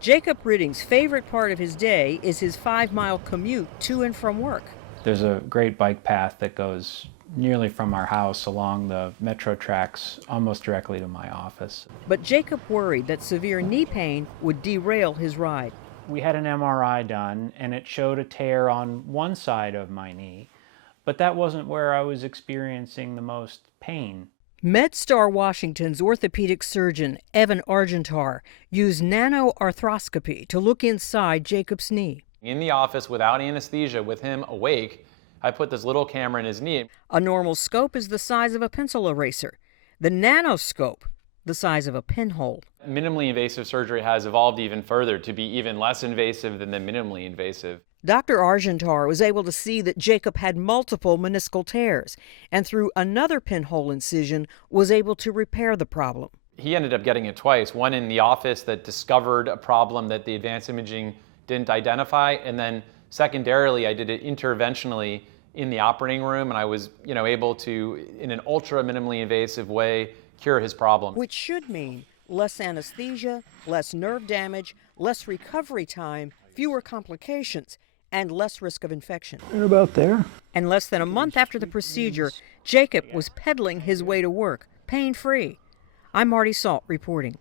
Jacob Ridding's favorite part of his day is his 5-mile commute to and from work. There's a great bike path that goes nearly from our house along the metro tracks almost directly to my office. But Jacob worried that severe knee pain would derail his ride. We had an MRI done and it showed a tear on one side of my knee, but that wasn't where I was experiencing the most pain. MedStar Washington's orthopedic surgeon, Evan Argentar, used Nano Arthroscopy to look inside Jacob's knee. In the office without anesthesia, with him awake, I put this little camera in his knee. A normal scope is the size of a pencil eraser. The nanoscope, the size of a pinhole. Minimally invasive surgery has evolved even further to be even less invasive than the minimally invasive. Dr. Argentar was able to see that Jacob had multiple meniscal tears, and through another pinhole incision was able to repair the problem. He ended up getting it twice, one in the office that discovered a problem that the advanced imaging didn't identify, and then secondarily I did it interventionally in the operating room, and I was able to, in an ultra minimally invasive way, cure his problem. Which should mean less anesthesia, less nerve damage, less recovery time, fewer complications, and less risk of infection. Right about there. And less than a month after the procedure, Jacob was pedaling his way to work, pain-free. I'm Marty Salt reporting.